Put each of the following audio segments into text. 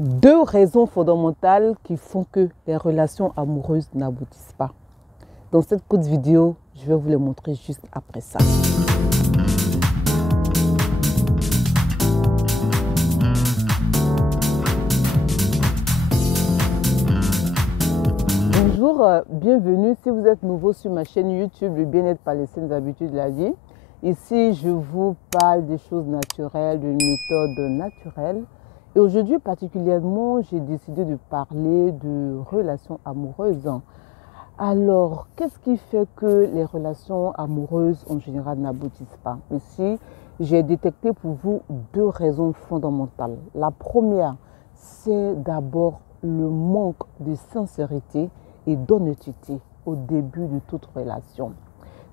Deux raisons fondamentales qui font que les relations amoureuses n'aboutissent pas. Dans cette courte vidéo, je vais vous les montrer juste après ça. Bonjour, bienvenue si vous êtes nouveau sur ma chaîne YouTube Le Bien-être par les saines habitudes de la vie. Ici, je vous parle des choses naturelles, de méthodes naturelles. Et aujourd'hui, particulièrement, j'ai décidé de parler de relations amoureuses. Alors, qu'est-ce qui fait que les relations amoureuses, en général, n'aboutissent pas? Ici, j'ai détecté pour vous deux raisons fondamentales. La première, c'est d'abord le manque de sincérité et d'honnêteté au début de toute relation.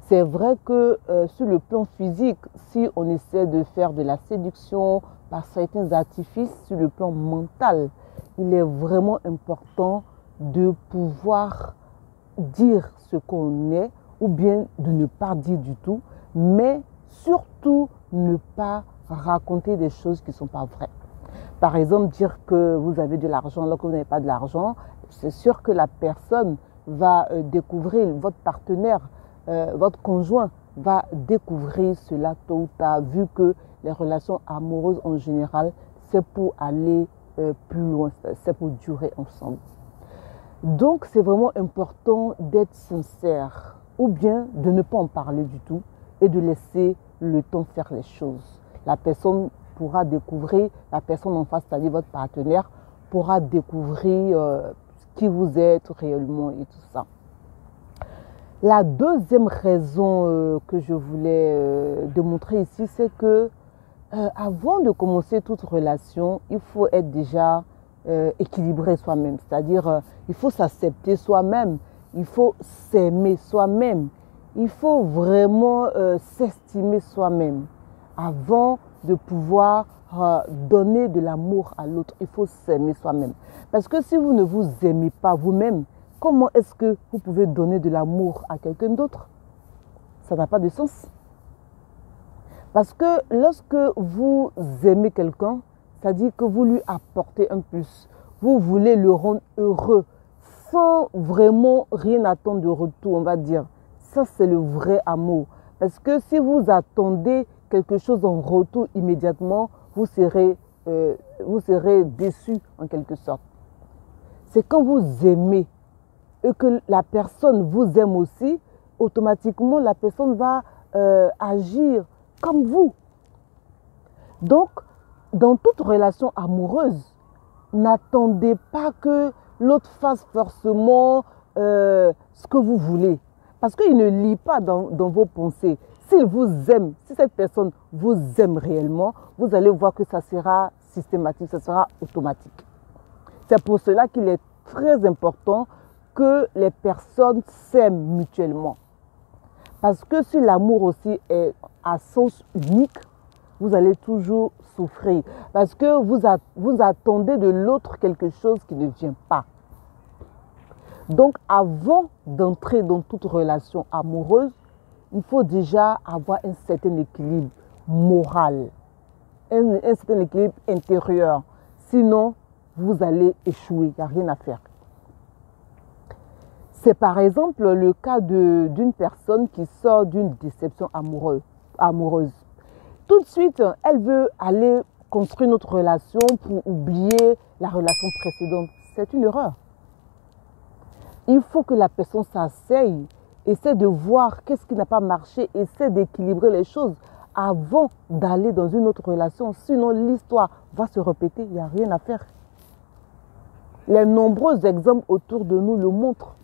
C'est vrai que sur le plan physique, si on essaie de faire de la séduction par certains artifices, sur le plan mental, il est vraiment important de pouvoir dire ce qu'on est ou bien de ne pas dire du tout, mais surtout ne pas raconter des choses qui ne sont pas vraies. Par exemple, dire que vous avez de l'argent alors que vous n'avez pas de l'argent, c'est sûr que la personne va découvrir, votre partenaire, votre conjoint va découvrir cela tôt ou tard, vu que les relations amoureuses en général, c'est pour aller plus loin, c'est pour durer ensemble. Donc, c'est vraiment important d'être sincère ou bien de ne pas en parler du tout et de laisser le temps faire les choses. La personne pourra découvrir, la personne en face, c'est-à-dire votre partenaire, pourra découvrir qui vous êtes réellement et tout ça. La deuxième raison que je voulais démontrer ici, c'est que avant de commencer toute relation, il faut être déjà équilibré soi-même. C'est-à-dire, il faut s'accepter soi-même, il faut s'aimer soi-même, il faut vraiment s'estimer soi-même avant de pouvoir donner de l'amour à l'autre. Il faut s'aimer soi-même. Parce que si vous ne vous aimez pas vous-même, comment est-ce que vous pouvez donner de l'amour à quelqu'un d'autre? Ça n'a pas de sens. Parce que lorsque vous aimez quelqu'un, c'est-à-dire que vous lui apportez un plus. Vous voulez le rendre heureux sans vraiment rien attendre de retour, on va dire. Ça, c'est le vrai amour. Parce que si vous attendez quelque chose en retour immédiatement, vous serez déçu en quelque sorte. C'est quand vous aimez et que la personne vous aime aussi, automatiquement la personne va agir comme vous. Donc, dans toute relation amoureuse, n'attendez pas que l'autre fasse forcément ce que vous voulez. Parce qu'il ne lit pas dans vos pensées. S'il vous aime, si cette personne vous aime réellement, vous allez voir que ça sera systématique, ça sera automatique. C'est pour cela qu'il est très important que les personnes s'aiment mutuellement. Parce que si l'amour aussi est à sens unique, vous allez toujours souffrir. Parce que vous attendez de l'autre quelque chose qui ne vient pas. Donc, avant d'entrer dans toute relation amoureuse, il faut déjà avoir un certain équilibre moral, un certain équilibre intérieur. Sinon, vous allez échouer, il n'y a rien à faire. C'est par exemple le cas d'une personne qui sort d'une déception amoureuse. Tout de suite, elle veut aller construire notre relation pour oublier la relation précédente. C'est une erreur. Il faut que la personne s'asseye, essaie de voir qu'est-ce qui n'a pas marché, essaie d'équilibrer les choses avant d'aller dans une autre relation. Sinon, l'histoire va se répéter, il n'y a rien à faire. Les nombreux exemples autour de nous le montrent.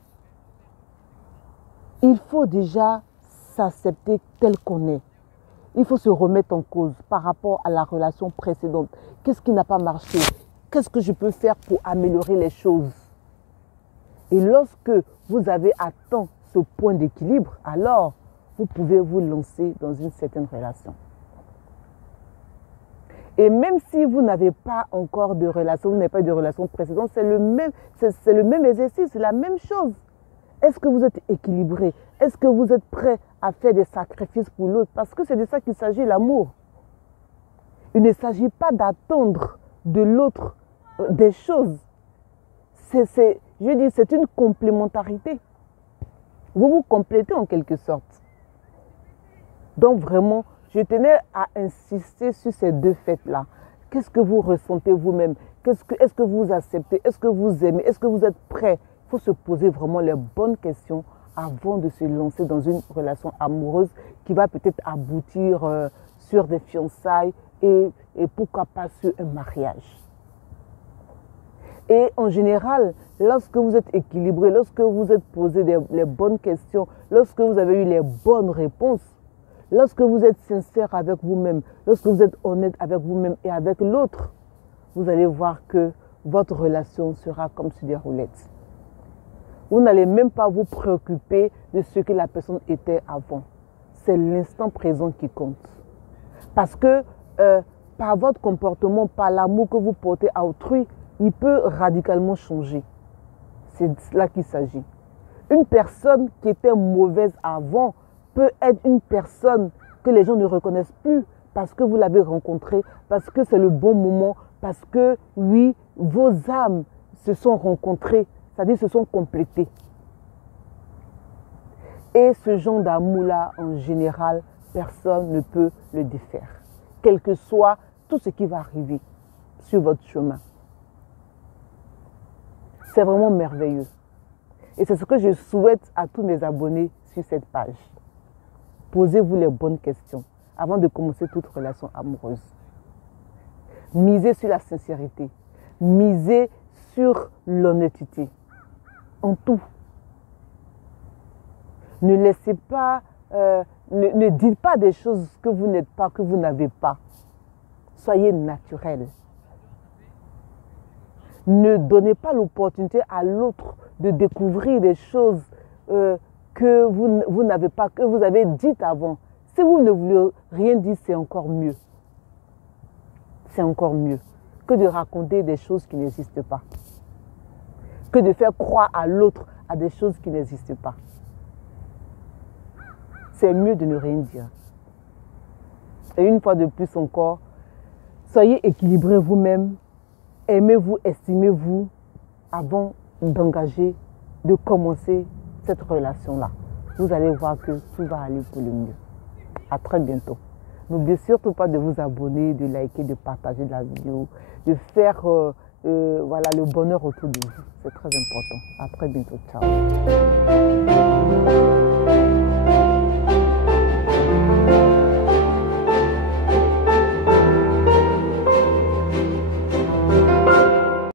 Il faut déjà s'accepter tel qu'on est. Il faut se remettre en cause par rapport à la relation précédente. Qu'est-ce qui n'a pas marché? Qu'est-ce que je peux faire pour améliorer les choses? Et lorsque vous avez atteint ce point d'équilibre, alors vous pouvez vous lancer dans une certaine relation. Et même si vous n'avez pas encore de relation, vous n'avez pas eu de relation précédente, c'est le même exercice, c'est la même chose. Est-ce que vous êtes équilibré? Est-ce que vous êtes prêt à faire des sacrifices pour l'autre? Parce que c'est de ça qu'il s'agit, l'amour. Il ne s'agit pas d'attendre de l'autre des choses. Je dis, c'est une complémentarité. Vous vous complétez en quelque sorte. Donc vraiment, je tenais à insister sur ces deux faits-là. Qu'est-ce que vous ressentez vous-même? Est-ce que vous acceptez? Est-ce que vous aimez? Est-ce que vous êtes prêt? Il faut se poser vraiment les bonnes questions avant de se lancer dans une relation amoureuse qui va peut-être aboutir sur des fiançailles et pourquoi pas sur un mariage. Et en général, lorsque vous êtes équilibré, lorsque vous êtes posé les bonnes questions, lorsque vous avez eu les bonnes réponses, lorsque vous êtes sincère avec vous-même, lorsque vous êtes honnête avec vous-même et avec l'autre, vous allez voir que votre relation sera comme sur des roulettes. Vous n'allez même pas vous préoccuper de ce que la personne était avant. C'est l'instant présent qui compte. Parce que par votre comportement, par l'amour que vous portez à autrui, il peut radicalement changer. C'est de cela qu'il s'agit. Une personne qui était mauvaise avant peut être une personne que les gens ne reconnaissent plus parce que vous l'avez rencontrée, parce que c'est le bon moment, parce que, oui, vos âmes se sont rencontrées, c'est-à-dire se sont complétées. Et ce genre d'amour-là, en général, personne ne peut le défaire, quel que soit tout ce qui va arriver sur votre chemin. C'est vraiment merveilleux. Et c'est ce que je souhaite à tous mes abonnés sur cette page. Posez-vous les bonnes questions avant de commencer toute relation amoureuse. Misez sur la sincérité. Misez sur l'honnêteté. En tout. Ne laissez pas, ne dites pas des choses que vous n'êtes pas, que vous n'avez pas. Soyez naturel. Ne donnez pas l'opportunité à l'autre de découvrir des choses que vous n'avez pas, que vous avez dites avant. Si vous ne voulez rien dire, c'est encore mieux. C'est encore mieux que de raconter des choses qui n'existent pas. Que de faire croire à l'autre à des choses qui n'existent pas. C'est mieux de ne rien dire. Et une fois de plus encore, soyez équilibrés vous-même. Aimez-vous, estimez-vous avant d'engager, de commencer cette relation-là. Vous allez voir que tout va aller pour le mieux. À très bientôt. N'oubliez surtout pas de vous abonner, de liker, de partager la vidéo, de faire voilà, le bonheur autour de vous. C'est très important. À très bientôt. Ciao.